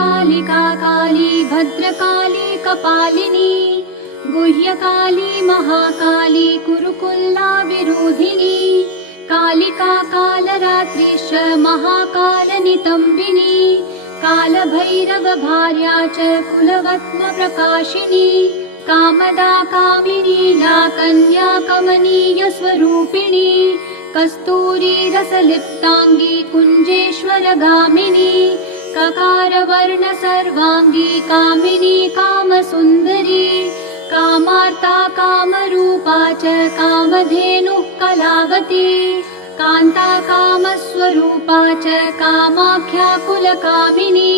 कालिका काली भद्रकाली कपालिनी गुह्यकाली महाकाली कुरुकुल्ला विरोधिनी कालिका कालरात्रिश्च महाकालनितम्बिनी कालभैरव भार्या च कुलवत्म प्रकाशिनी कामदा कामिनी लाकन्या कमनीय स्वरूपिणी कस्तूरी रसलिप्तांगी कुंजेश्वर गामिनी ककार वर्ण सर्वांगी कामिनी कामसुंदरी कामार्ता कामरूपा च कामधेनुः कलावती कांता कामस्वरूपा च कामाख्या कुलकामिनी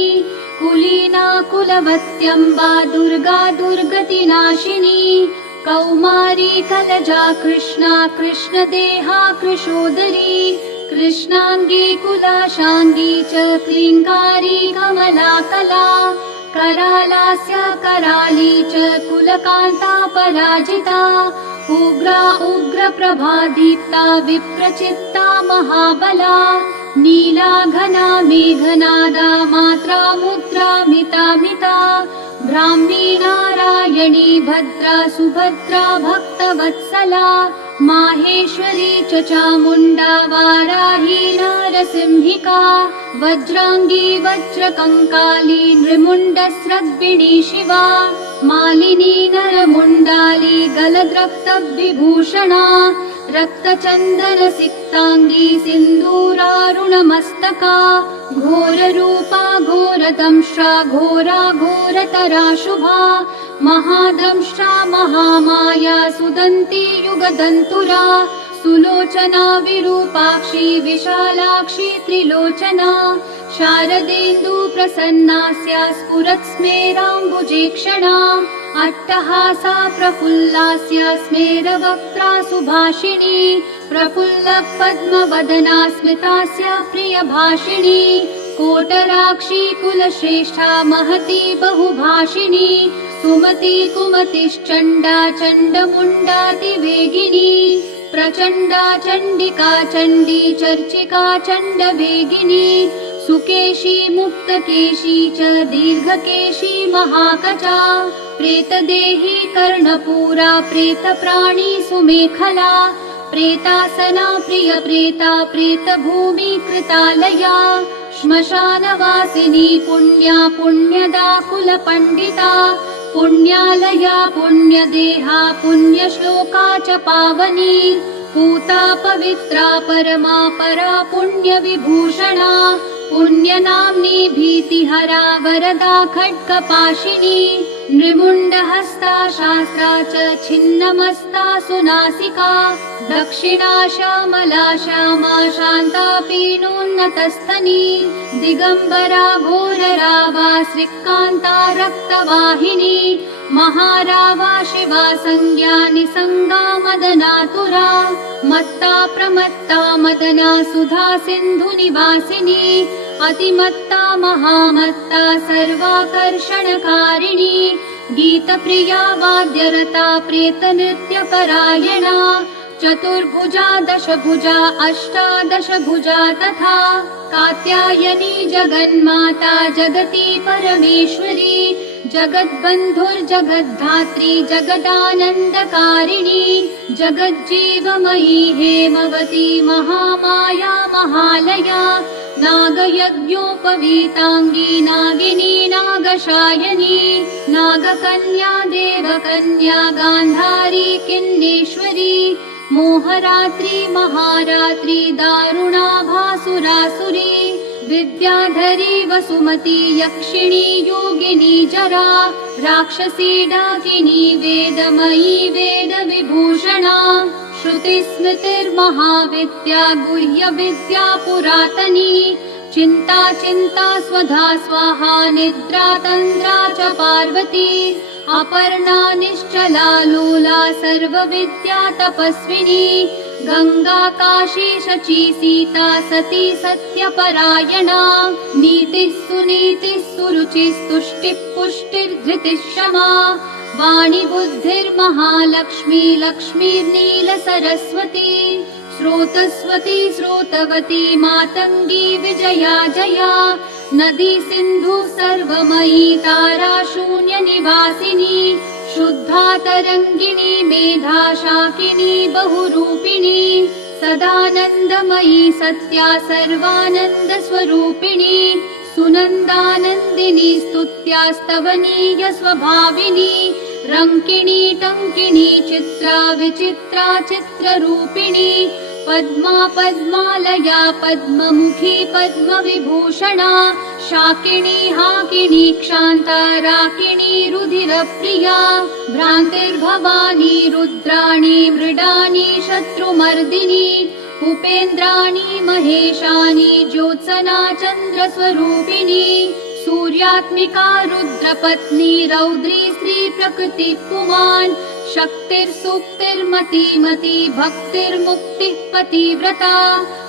कुलीना कुलवत्यम्बा दुर्गा दुर्गतिनाशिनी कौमारी कलजा कृष्णा कृष्णदेहा कृशोदरी कृष्णांगी कुलाशांगी च क्लींकारी कमला कला करालास्य कराली च कुलकांता पराजिता उग्रा उग्र प्रभादीप्ता विप्रचित्ता महाबला नीला घना मेघनादा मात्रा मुद्रा मिता मिता ब्राह्मी नारायणी भद्रा सुभद्रा भक्तवत्सला माहेश्वरी च चामुण्डा वाराही नारसिंहिका वज्रांगी वज्रकंकाली नृमुण्डस्रग्विणी शिवा मालिनी नरमुण्डाली गलद्रक्तविभूषणा रक्तचन्दन सिक्तांगी सिन्दूरारुणमस्तका घोररूपा घोरदंष्ट्रा घोरा घोरतरा शुभा महादंष्ट्रा महामाया सुदन्ती युगदन्तुरा सुलोचना विरूपाक्षी विशालाक्षी त्रिलोचना शारदेन्दु प्रसन्नास्या स्फुरत् स्मेराम्बुजेक्षणा अट्टहासा प्रफुल्लास्या स्मेरवक्त्रा सुभाषिणी प्रफुल्ल पद्मवदना स्मितास्या प्रियभाषिणी कोटराक्षी कुलश्रेष्ठा महती बहुभाषिणी सुमती कुमतिश्चण्डा चण्डमुण्डातिवेगिनी प्रचण्डा चण्डिका चण्डी चर्चिका चण्डवेगिनी सुकेशी मुक्तकेशी च दीर्घकेशी महाकचा प्रेतदेही कर्णपूरा प्रेतप्राणी सुमेखला प्रेतासना प्रियप्रेता प्रेतभूमि कृतालया श्मशानवासिनी पुण्या पुण्यदा कुलपण्डिता पुण्यालया पुण्यदेहा पुण्यश्लोका च पावनी पूता पवित्रा परमा परा पुण्यविभूषणा पुण्यनाम्नी भीतिहरा वरदा खड्गपाशिनी नृमुण्डहस्ता शास्त्रा च छिन्नमस्ता सुनासिका दक्षिणा श्यामला श्यामा शान्ता पीनोन्नतस्तनी दिगम्बरा घोररावा श्रीकान्ता रक्तवाहिनी महारावा शिवा संज्ञा निसंगा मदनातुरा मत्ता प्रमत्ता मदना सुधा सिन्धु निवासिनी अतिमत्ता महामत्ता सर्वाकर्षणकारिणी गीतप्रिया वाद्यरता प्रेतनृत्यपरायणा चतुर्भुजा दशभुजा अष्टादशभुजा तथा कात्यायनी जगन्माता जगती परमेश्वरी जगद्बन्धुर्जगद्धात्री जगदानन्दकारिणी जगज्जीवमयी हेमवती महामाया महालया नागयज्ञोपवीताङ्गी नागिनी नागशायनी नागकन्या देवकन्या गान्धारी किन्नेश्वरी मोहरात्रि महारात्रि दारुणा भासुरासुरी विद्याधरी वसुमती यक्षिणी योगिनी जरा राक्षसी डाकिनी वेदमयी वेदविभूषणा श्रुतिस्मृतिर्महाविद्या गुह्य विद्या पुरातनी चिन्ता चिन्ता स्वधा स्वाहा निद्रा तन्द्रा च पार्वती अपर्णा निश्चला लोला सर्वविद्या तपस्विनी गंगा काशी शची सीता सती सत्यपरायणा नीतिः सुनीतिः सुरुचिः स्तुष्टिः पुष्टिः धृतिः क्षमा वाणी बुद्धिर्महालक्ष्मी लक्ष्मीर्नील सरस्वती स्रोतस्वती स्रोतवती मातंगी विजया जया नदी सिन्धु सर्वमयी तारा शून्य निवासिनी शुद्धा तरंगिणी मेधा शाकिनी बहुरूपिणी सदानन्दमयी सत्या सर्वानन्द स्वरूपिणी सुनन्दानन्दिनी स्तुत्या स्तवनीय स्वभाविनी रङ्किणी टङ्किणी चित्रा विचित्रा चित्ररूपिणी पद्मा पद्मालया पद्ममुखी पद्मविभूषणा शाकिनी हाकिनी क्षान्ता राकिणी रुधिरप्रिया भ्रान्तिर्भवानी रुद्राणी मृडानी शत्रुमर्दिनी उपेन्द्राणी महेशानी ज्योत्सना चन्द्रस्वरूपिणी सूर्यात्मिका रुद्रपत्नी रौद्री स्त्री प्रकृति पुमान् शक्तिर्सुप्तिर्मतिमती भक्तिर्मुक्तिः पतिव्रता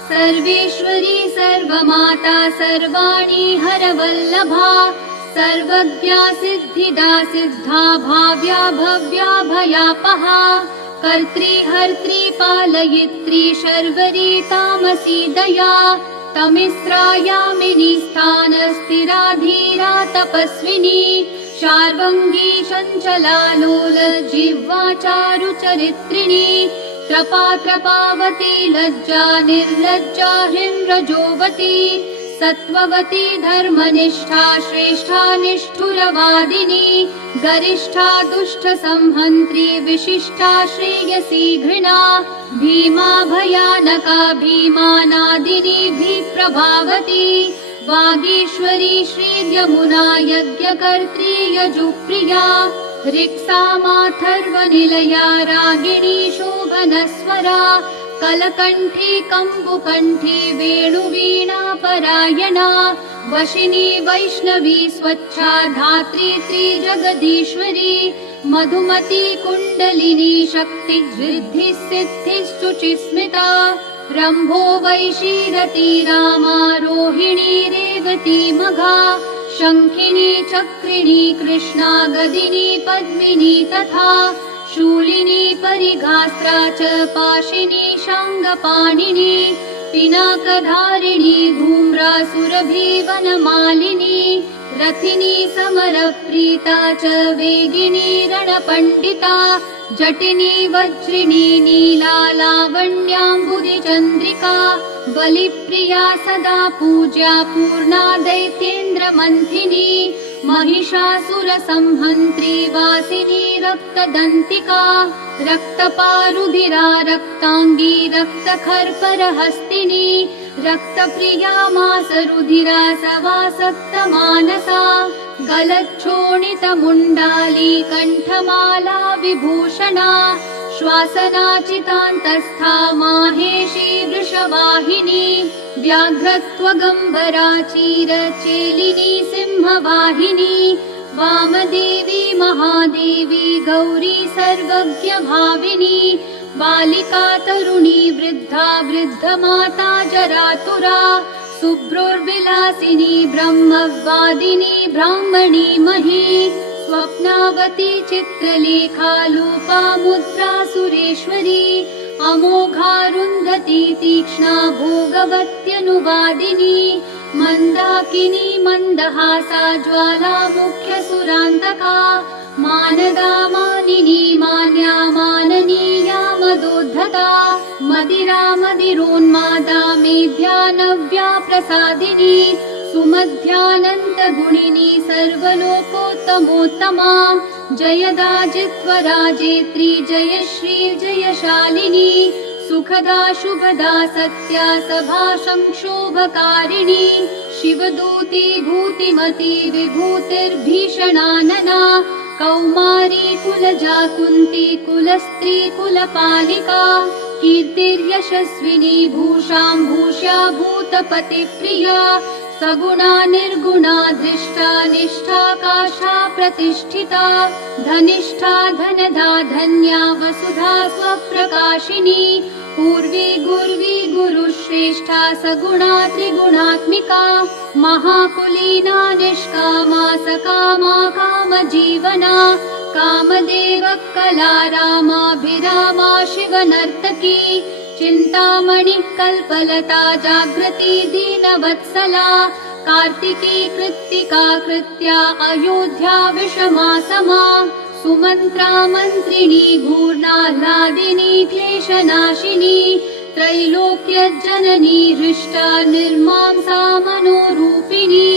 सर्वेश्वरी सर्वमाता सर्वाणि हरवल्लभा सर्वज्ञा सिद्धिदा सिद्धा भाव्या भव्या भयापहा कर्त्री हर्त्री पालयित्री शर्वरी तामसी दया तमिस्रा यामिनी स्थान स्थिरा धीरा तपस्विनी शार्वङ्गी चञ्चला लोल जिह्वा चारु चरित्रिणी कृपा कृपावती लज्जा निर्लज्जा ह्रींरजोवती सत्ववती धर्मनिष्ठा श्रेष्ठा निष्ठुरवादिनी गरिष्ठा दुष्ट संहन्त्री विशिष्टा श्रेयसी घृणा भीमा भयानका भीमानादिनी भीप्रभावती वागीश्वरी श्रीयमुना यज्ञकर्त्री यजुप्रिया ऋक्सामाथर्वनिलया रागिणी शोभनस्वरा कलकण्ठी कम्बुकण्ठी वेणुवीणा परायणा वशिनी वैष्णवी स्वच्छा धात्री त्रिजगदीश्वरी मधुमती कुण्डलिनी शक्ति वृद्धि सिद्धि शुचिस्मिता रम्भो वैशीरती रामा रोहिणी रेवती मघा शङ्खिनी चक्रिणी कृष्णा गदिनी पद्मिनी तथा शूलिनी परिघास्त्रा च पाशिनी शाङ्गपाणिनी पिनाकधारिणी धूम्रा सुरभि वनमालिनी रथिनी समरप्रीता च वेगिनी रणपण्डिता जटिनी वज्रिणी नीला लावण्याम्बुदिचन्द्रिका बलिप्रिया सदा पूज्या पूर्णा दैत्येन्द्रमन्थिनी महिषासुरसंहन्त्री वासिनी रक्तदन्तिका रक्तपारुधिरा रक्ताङ्गी रक्तखर्परहस्तिनी रक्तप्रिया मासरुधिरा सवासक्तमानसा गलच्छोणितमुण्डाली कण्ठमाला विभूषणा श्वासनाचितान्तस्था माहेशी वृषवाहिनी व्याघ्रत्वगम्बरा चीरचेलिनी सिंहवाहिनी वामदेवी महादेवी गौरी सर्वज्ञभाविनी बालिका तरुणी वृद्धा वृद्धमाता जरातुरा शुभ्रोर्विलासिनी ब्रह्मवादिनी ब्राह्मणी मही स्वप्नावती चित्रलेखा लोपा मुद्रा सुरेश्वरी अमोघारुन्धती तीक्ष्णा भोगवत्यनुवादिनी मन्दाकिनी मन्दहासा ज्वाला मुख्यसुरान्तका मानदा मानिनी मान्या माननीया मदोद्धता मदिरा मदिरोन्मादा मेध्या नव्या प्रसादिनी सुमध्यानन्तगुणिनी सर्वलोकोत्तमोत्तमा जयदा जित्वराजेत्री जयश्री जयशालिनी सुखदा शुभदा सत्या सभा संक्षोभकारिणी शिवदूती भूतिमती विभूतिर्भीषणानना कौमारी कुलजा कुन्ती कुलस्त्री कुलपालिका कीर्तिर्यशस्विनी भूषां भूष्या भूतपतिप्रिया सगुणा निर्गुणा दृष्टा निष्ठा काष्ठा प्रतिष्ठिता धनिष्ठा धनदा धन्या वसुधा स्वप्रकाशिनी पूर्वी गुर्वी गुरुश्रेष्ठा सगुणा त्रिगुणात्मिका महाकुलीना निष्कामा सकामा कामजीवना कामदेव कला रामाभिरामा शिवनर्तकी चिन्तामणि कल्पलता जागृति दीनवत्सला कार्तिकी कृत्तिका कृत्या अयोध्या विषमा समा सुमन्त्रा मन्त्रिणी घूर्णाह्लादिनी क्लेशनाशिनी त्रैलोक्यजननी हृष्टा निर्मांसा मनोरूपिणी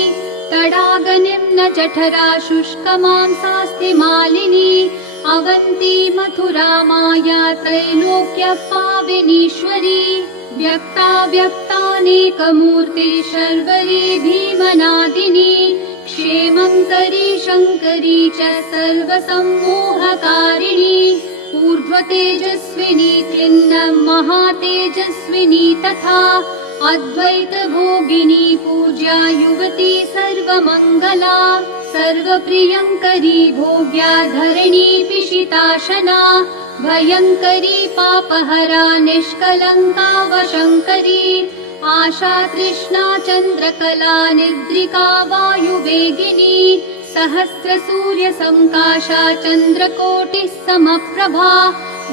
तडागनिम्न जठरा शुष्कमांसास्थिमालिनी अवन्ती मथुरा माया त्रैलोक्यपाविनीश्वरी व्यक्ताव्यक्तानेकमूर्ति शर्वरी भीमनादिनी क्षेमङ्करी शङ्करी च सर्वसम्मोहकारिणी ऊर्ध्वतेजस्विनी क्लिन्नं महातेजस्विनी तथा अद्वैतभोगिनी पूज्या युवती सर्वमङ्गला सर्वप्रियङ्करी भोग्या धरणी पिशिताशना भयङ्करी पापहरा निष्कलङ्का वशङ्करी आशा तृष्णा चन्द्रकला निद्रिका वायुवेगिनी सहस्रसूर्यसङ्काशा चन्द्रकोटिः समप्रभा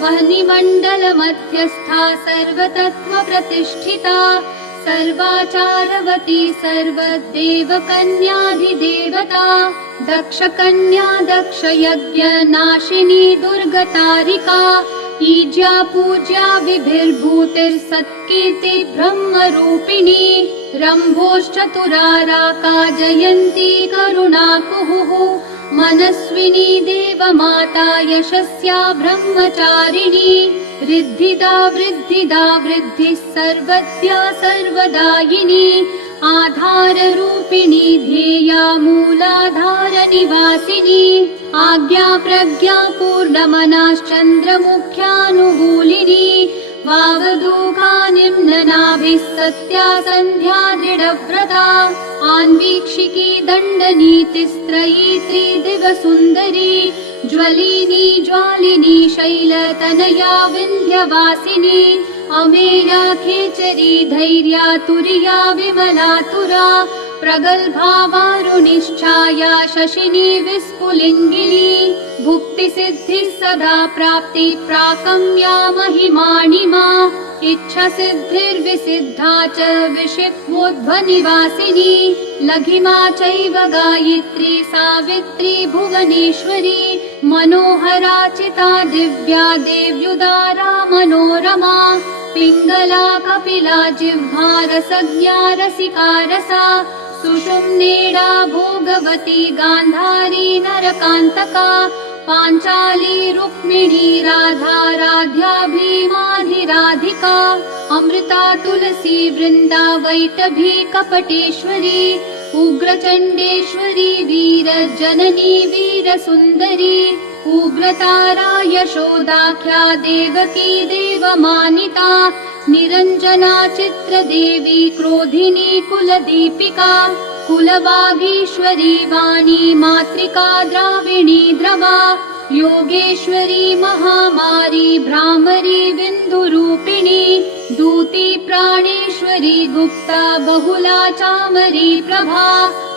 वह्निमण्डलमध्यस्था सर्वतत्त्वप्रतिष्ठिता सर्वाचारवती सर्वदेवकन्याधिदेवता दक्षकन्या दक्षयज्ञनाशिनी दुर्गतारिका ईज्या पूज्या विभिर्भूतिर्सत्कीर्ति ब्रह्मरूपिणी रम्भोश्चतुराराका जयन्ती करुणाकुहुः मनस्विनी देवमाता यशस्या ब्रह्मचारिणी रिद्धिदा वृद्धिदा वृद्धिः सर्वद्या सर्वदायिनी आधाररूपिणी ध्येया मूलाधारनिवासिनी आज्ञा प्रज्ञा पूर्णमनाश्चन्द्रमुख्यानुकूलिनी वावधूका निम्ननाभिः सत्या सन्ध्या दृढव्रता आन्वीक्षिकी दण्डनीतिस्त्रयी त्रिदिवसुन्दरी ज्वलिनी ज्वालिनी शैलतनया विन्ध्यवासिनी अमेया खेचरी धैर्या तुर्या विमलातुरा प्रगल्भा वारुणिश्छाया शशिनी विस्फुलिङ्गिनी भुक्तिसिद्धिः सदा प्राप्ति प्राकम्या महिमाणिमा इच्छा सिद्धिर्विसिद्धा च विषिक्वोद्भनिवासिनी लघिमा चैव गायत्री सावित्री भुवनेश्वरी मनोहरा चिता दिव्या देव्युदारा मनोरमा पिङ्गला कपिला जिह्वा रसज्ञा रसिका रसा सुषुम्नेडा भोगवती गान्धारी नरकान्तका पाञ्चाली रुक्मिणी राधा राध्या भीमाधिराधिका अमृता तुलसी वृन्दा वैटभी कपटेश्वरी उग्रचण्डेश्वरी वीरजननी वीरसुन्दरी उग्रतारा यशोदाख्या देवकी देवमानिता निरञ्जना चित्रदेवी क्रोधिनी कुलदीपिका कुलवागीश्वरी वाणी मातृका द्राविणी द्रवा योगेश्वरी महामारी भ्रामरी बिन्दुरूपिणी दूती प्राणेश्वरी गुप्ता बहुला चामरी प्रभा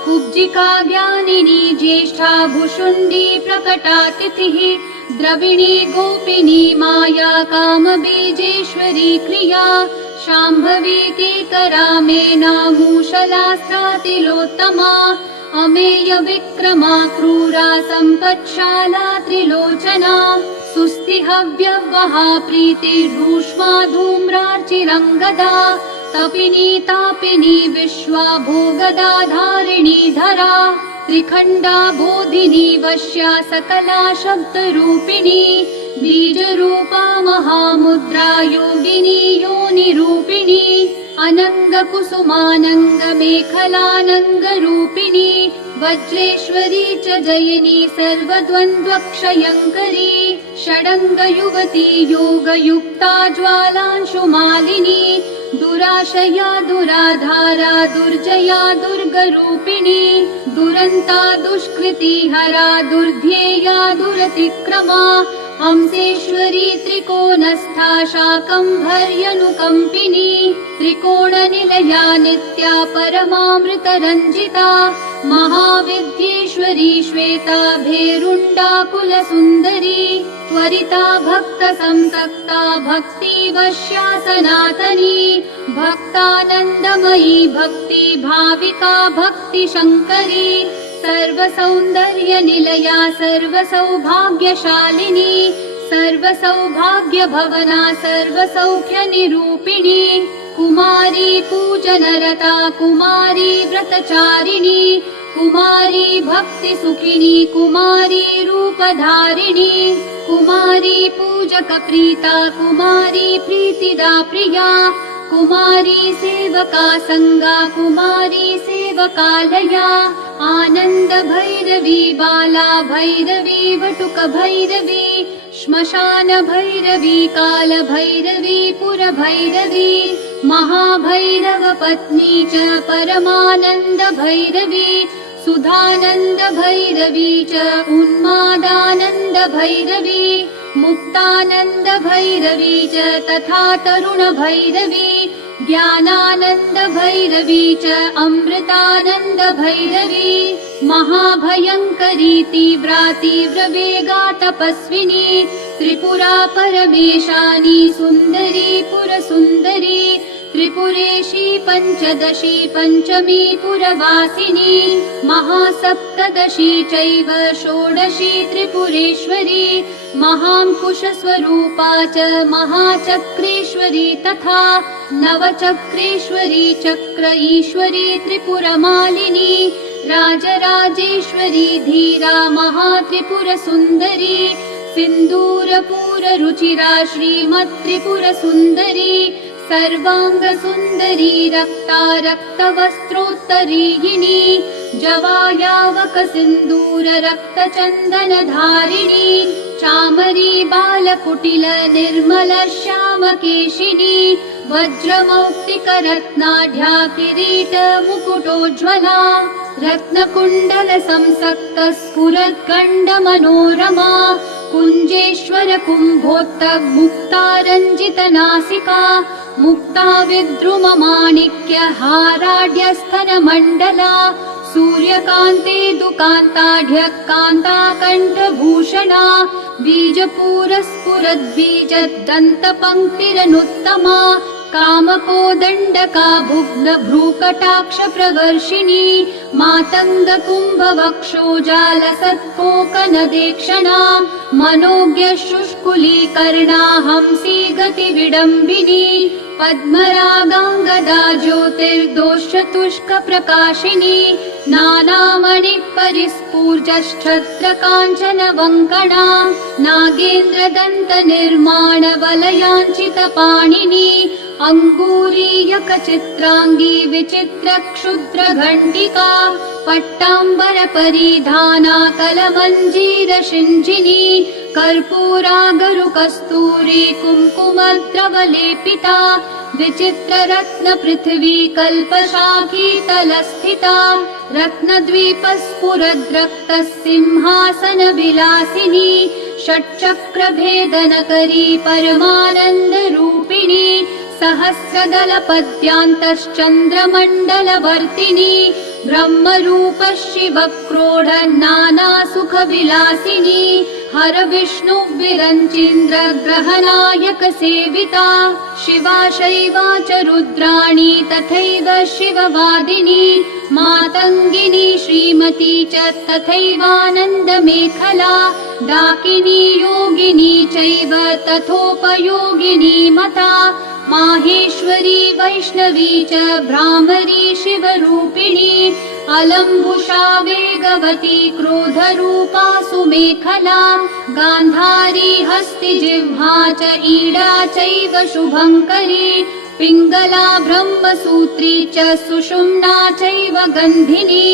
कुब्जिका ज्ञानिनी ज्येष्ठा भुषुण्डी प्रकटातिथिः द्रविणी गोपिनी माया कामबीजेश्वरी क्रिया शाम्भवी केकरा मेना मूषलास्त्रातिलोत्तमा अमेय विक्रमा क्रूरा सम्पत्शाला त्रिलोचना सुस्तिहव्यवहा प्रीतिरूष्मा धूम्रार्चिरङ्गदा तपिनी तापिनी विश्वा भोगदा धारिणी धरा त्रिखण्डा बोधिनी वश्या सकला शब्दरूपिणी बीजरूपा महामुद्रा योगिनी योनिरूपिणी अनङ्गकुसुमानङ्गमेखलानङ्गरूपिणी वज्रेश्वरी च जयिनी सर्वद्वन्द्वक्षयङ्करी षडङ्गयुवती योगयुक्ता ज्वालांशुमालिनी दुराशया दुराधारा दुर्जया दुर्गरूपिणी दुरन्ता दुष्कृति हरा दुर्ध्येया दुरतिक्रमा हंसेश्वरी त्रिकोणस्था शाकम्भर्यनुकम्पिनी त्रिकोणनिलया नित्या परमामृतरञ्जिता महाविद्येश्वरी श्वेता भेरुण्डा कुलसुन्दरी त्वरिता भक्तसंसक्ता भक्तिवश्या सनातनी भक्तानन्दमयी भक्ति भाविका भक्ति शङ्करी सर्वसौन्दर्यनिलया सर्वसौभाग्यशालिनी सर्वसौभाग्यभवना सर्वसौख्यनिरूपिणी कुमारी पूजनरता कुमारी व्रतचारिणी कुमारी भक्तिसुखिनी कुमारी रूपधारिणी कुमारी पूजकप्रीता कुमारी प्रीतिदा प्रिया कुमारी सेवका संगा कुमारी सेवकालया आनंद भैरवी बाला भैरवी वटुक भैरवी श्मशान भैरवी काल भैरवी पुर भैरवी महाभैरव पत्नी च परमानंद भैरवी सुधानंद भैरवी च उन्मादानंद भैरवी मुक्तानंद भैरवी च तथा तरुण भैरवी ज्ञानानंद भैरवी च अमृतानंद भैरवी महाभयंकरी तीव्रा तीव्र वेगा तपस्विनी त्रिपुरा परमेशानी सुंदरी पुरसुंदरी त्रिपुरेशी पंचदशी पंचमी पुरवासिनी महासप्तदशी चैव षोडशी त्रिपुरेश्वरी महांकुशस्वरूपा च महाचक्रेश्वरी तथा नवचक्रेश्वरी चक्र ईश्वरी त्रिपुरमालिनी राजराजेश्वरी धीरा महात्रिपुरसुन्दरी सिन्दूरपूररुचिरा श्रीमत्त्रिपुरसुन्दरी सर्वाङ्गसुन्दरी रक्ता रक्तवस्त्रोत्तरीयिणी जवायावकसिन्दूर रक्तचन्दनधारिणी चामरी बालकुटिल निर्मल श्यामकेशिनी वज्रमौक्तिकरत्नाढ्या किरीट मुकुटोज्ज्वला रत्नकुण्डल संसक्त स्फुरद्गण्डमनोरमा कुञ्जेश्वर कुम्भोत्तग मुक्ता रञ्जितनासिका मुक्ता विद्रुममाणिक्य हाराढ्यस्तनमण्डला सूर्यकान्ते दुकान्ताढ्य कान्ता कण्ठभूषणा बीजपूरस्फुरद्बीजदन्तपङ्क्तिरनुत्तमा कामकोदण्डका भुग्न भ्रूकटाक्ष प्रवर्षिणी मातङ्ग कुम्भवक्षोजालसत्कोकनदेक्षणा मनोज्ञ शुष्कुलीकर्णा हंसी गति विडम्बिनी पद्मरागाङ्गदा ज्योतिर्दोषचतुष्क प्रकाशिनी नानामणि परिस्फूर्जच्छत्र काञ्चन वङ्कणा नागेन्द्र दन्त निर्माण वलयाञ्चित पाणिनी अंगूरीयक चित्रांगी विचित्र क्षुद्र घंटिका पट्टांबर परिधाना कलमंजीर शिंजिनी कर्पूरागरु कस्तूरी कुंकुमद्रवलेपिता विचित्र रत्न पृथ्वी कल्पशाखी तलस्थिता रत्नद्वीप स्फुरद्रक्त सिंहासन विलासिनी षट्चक्र भेदनकरी परमानंद रूपिणी सहस्रदल पद्यांतश्चन्द्रमण्डलवर्तिनी ब्रह्मरूप शिव क्रोध नाना सुख विलासिनी हर विष्णु विरञ्चीन्द्र ग्रहनायक सेविता शिवा शैवा च रुद्राणी तथैव शिववादिनी मातङ्गिनी श्रीमती च तथैवानन्द मेखला डाकिनी योगिनी चैव तथोपयोगिनी मता माहेश्वरी वैष्णवी च भ्रामरी शिवरूपिणी अलम्बुषा वेगवती क्रोधरूपा सुमेखला गान्धारी हस्तिजिह्वा च ईडा चैव शुभङ्करी पिङ्गला ब्रह्मसूत्री च सुषुम्ना चैव गन्धिनी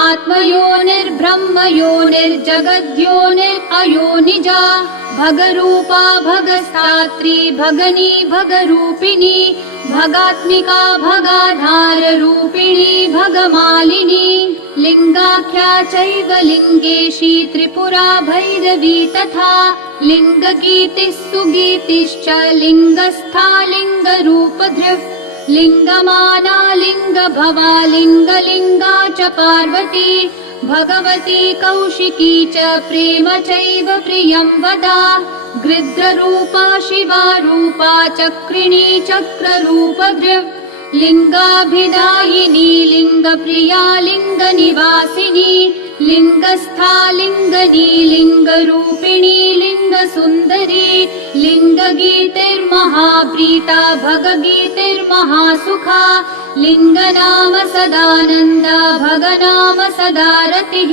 आत्मयोनिर्ब्रह्मयोनिर्जगद्योनिरयोनिजा भगरूपा भगस्तात्री भगनी भगरूपिणी भगात्मिका भगाधार रूपिणी भगमालिनी लिंगाख्या चैव लिंगेशी त्रिपुरा भैरवी तथा लिंगगीतिः सुगीतिश्च लिंगस्था लिंगरूपधृक् लिंगमाना लिंगभवा लिंगलिंगा च पार्वती भगवती कौशिकी च प्रेम चैव प्रियं वदा गृध्ररूपा शिवा रूपा चक्रिणी चक्ररूपधृक् लिंगाभिदायिनी लिंगप्रिया लिंगनिवासिनी लिंगस्था लिंगनी लिंगरूपिणी लिंगसुन्दरी लिंगगीतिर्महाप्रीता भगगीतिर्महासुखा लिंगनाम सदानन्दा भगनाम सदा रतिः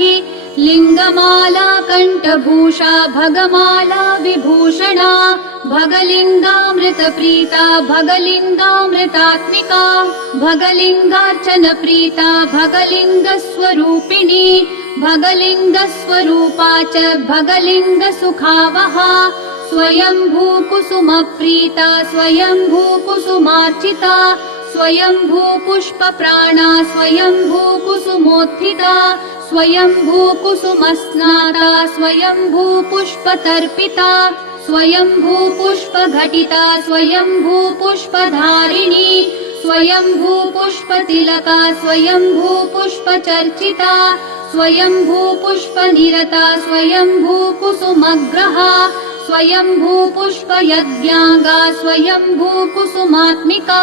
लिंगमाला कंठभूषा भगमाला विभूषणा भगलिंगामृतप्रीता भगलिंगामृतात्मिका भगलिंगार्चनप्रीता भगलिंगस्वरूपिणी भगलिंगस्वरूपा च भगलिंगसुखावहा स्वयंभूकुसुमप्रीता स्वयंभूकुसुमार्चिता स्वयंभूपुष्पप्राणा स्वयंभूकुसुमोत्थिता स्वयंभूकुसुमस्नाता स्वयंभूपुष्पतर्पिता स्वयंभूपुष्पघटिता स्वयंभूपुष्पधारिणी स्वयंभूपुष्पतिलका स्वयंभूपुष्पचर्चिता स्वयंभूपुष्पनिरता स्वयंभूकुसुमग्रहा स्वयंभूपुष्पयज्ञांगा स्वयंभूकुसुमात्मिका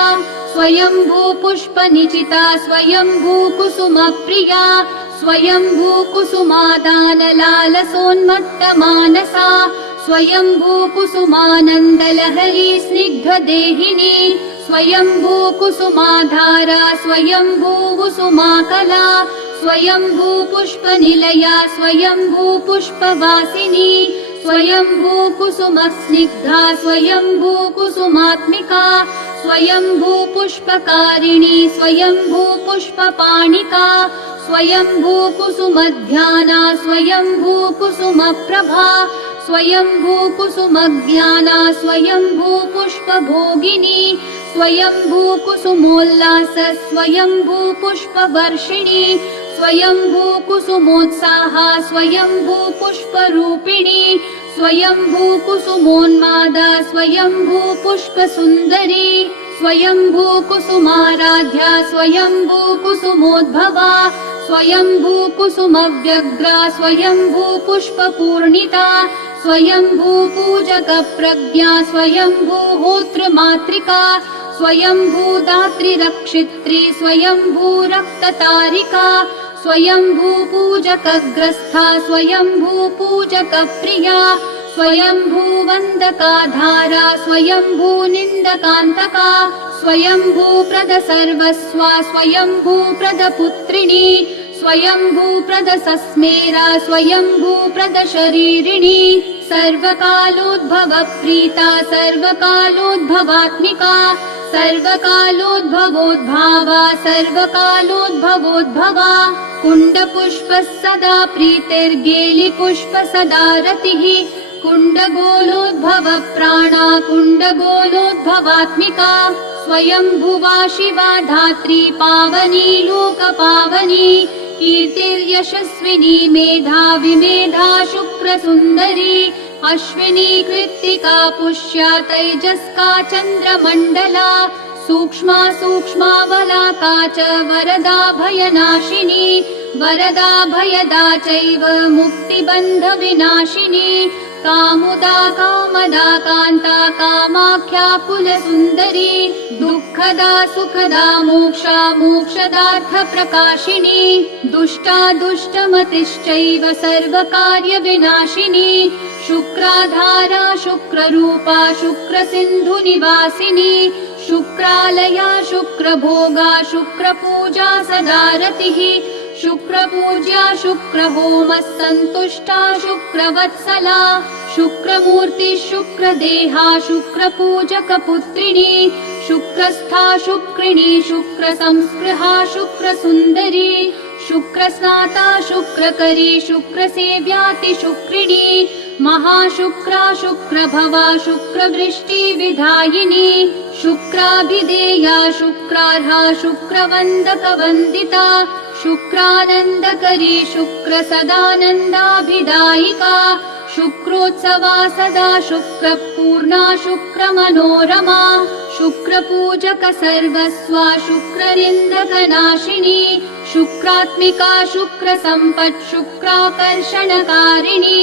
स्वयंभूपुष्पनिचिता स्वयंभूकुसुमप्रिया स्वयंभूकुसुमादानलालसोन्मत्तमानसा स्वयंभूकुसुमानन्दलहरी स्निग्धदेहिनी स्वयंभूकुसुमाधारा स्वयंभूकुसुमाकला स्वयंभूपुष्पनिलया स्वयंभूपुष्पवासिनी स्वयंभूकुसुमस्निग्धा स्वयंभूकुसुमात्मिका स्वयंभूपुष्पकारिणी स्वयंभूपुष्पपाणिका स्वयंभूकुसुमध्याना स्वयंभूकुसुमप्रभा स्वयंभूकुसुमज्ञाना स्वयंभूपुष्पभोगिनी स्वयंभूकुसुमोल्लास स्वयंभूपुष्पवर्षिणी स्वयंभूकुसुमोत्साहा स्वयंभूपुष्परूपिणी स्वयंभूकुसुमोन्मादा स्वयंभूपुष्पसुन्दरी स्वयंभूकुसुमाराध्या स्वयंभूकुसुमोद्भवा स्वयंभूकुसुमव्यग्रा स्वयंभूपुष्पपूर्णिता स्वयंभूपूजकप्रज्ञा स्वयंभूहोत्रमातृका स्वयंभूदात्रिरक्षित्री स्वयंभूरक्ततारिका स्वयंभूपूजकग्रस्था स्वयंभूपूजकप्रिया स्वयंभूवन्दकाधारा स्वयंभूनिन्दकान्तका स्वयंभूप्रदसर्वस्वा स्वयंभूप्रदपुत्रिणी स्वयंभूप्रदसस्मेरा स्वयंभूप्रदशरीरिणी सर्वकालोद्भवप्रीता सर्वकालोद्भवात्मिका सर्वकालोद्भवोद्भावा सर्वकालोद्भवोद्भवा कुण्डपुष्पः सदा प्रीतिर्गेलिपुष्प सदा रतिः कुण्डगोलोद्भवप्राणा कुण्डगोलोद्भवात्मिका स्वयंभुवा शिवा धात्री पावनी लोकपावनी कीर्तिर्यशस्विनी मेधा विमेधा शुक्रसुन्दरी अश्विनी कृत्तिका पुष्या तैजस्का चन्द्रमण्डला सूक्ष्मा सूक्ष्मावलाका च वरदा भयनाशिनी वरदा भयदा चैव मुक्तिबन्धविनाशिनी कामुदा कामदा कान्ता कामाख्या कुलसुन्दरी दुःखदा सुखदा मोक्षा मोक्षदार्थप्रकाशिनी दुष्टा दुष्टमतिश्चैव सर्वकार्यविनाशिनी शुक्राधारा शुक्ररूपा शुक्रसिन्धुनिवासिनी शुक्रालया शुक्रभोगा शुक्रपूजा सदा रतिः शुक्रपूज्या शुक्रहोमः सन्तुष्टा शुक्रवत्सला शुक्रमूर्ति शुक्रदेहा शुक्रपूजकपुत्रिणी शुक्रस्था शुक्रिणी शुक्रसंस्पृहा शुक्रसुन्दरी शुक्रस्नाता शुक्रकरी शुक्रसेव्याति शुक्रिणी महाशुक्रा शुक्रभवा शुक्रवृष्टिविधायिनी शुक्राभिधेया शुक्रार्हा शुक्रवन्दकवन्दिता शुक्रानन्दकरी शुक्रसदानन्दाभिदायिका शुक्रोत्सवा सदा शुक्रपूर्णा शुक्रमनोरमा शुक्रपूजक सर्वस्वा शुक्ररिन्दकनाशिनी शुक्रात्मिका शुक्रसम्पत् शुक्राकर्षणकारिणी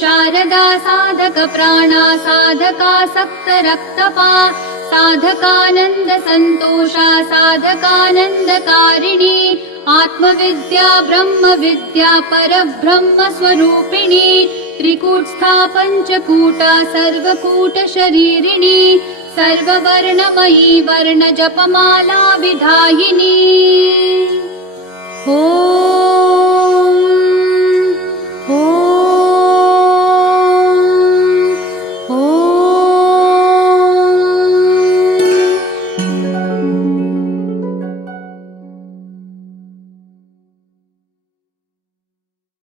शारदा साधक प्राणा साधका सक्तरक्तपा साधकानन्द सन्तोषा साधकानन्दकारिणी आत्मविद्या ब्रह्मविद्या परब्रह्म स्वरूपिणी त्रिकूटस्था पञ्चकूटा सर्वकूटशरीरिणी सर्ववर्णमयी वर्णजपमाला विधायिनी। ॐ